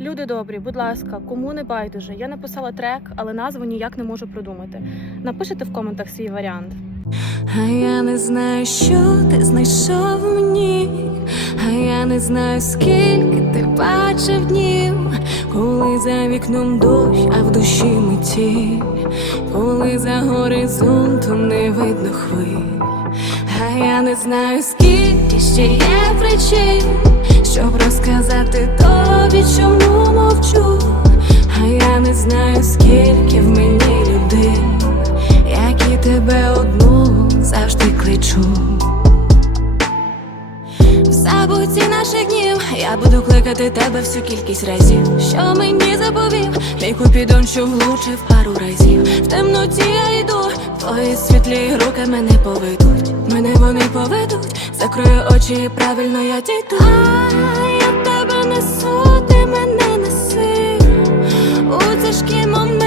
Люди добрі, будь ласка, кому не байдуже. Я написала трек, але назву ніяк не можу придумати. Напишите в коментах свій варіант. А я не знаю, що ти знайшов в мені, а я не знаю, скільки ти бачив днів, коли за вікном дощ, а в душі метіль, коли за горизонтом не видно хвиль. А я не знаю, скільки ще є причин, щоб розказати тобі, чому мовчу. А я не знаю, скільки в мені людей, які тебе одну завжди кличу. В забутті наших днів я буду кликати тебе всю кількість разів, що мені заповів мій купідон, що влучив пару разів. В темноті я йду, твої світлі руки мене поведуть, мене вони поведуть. Закрою очі і правильно я дійду. А я тебе несу, ти мене неси у тяжкі моменти.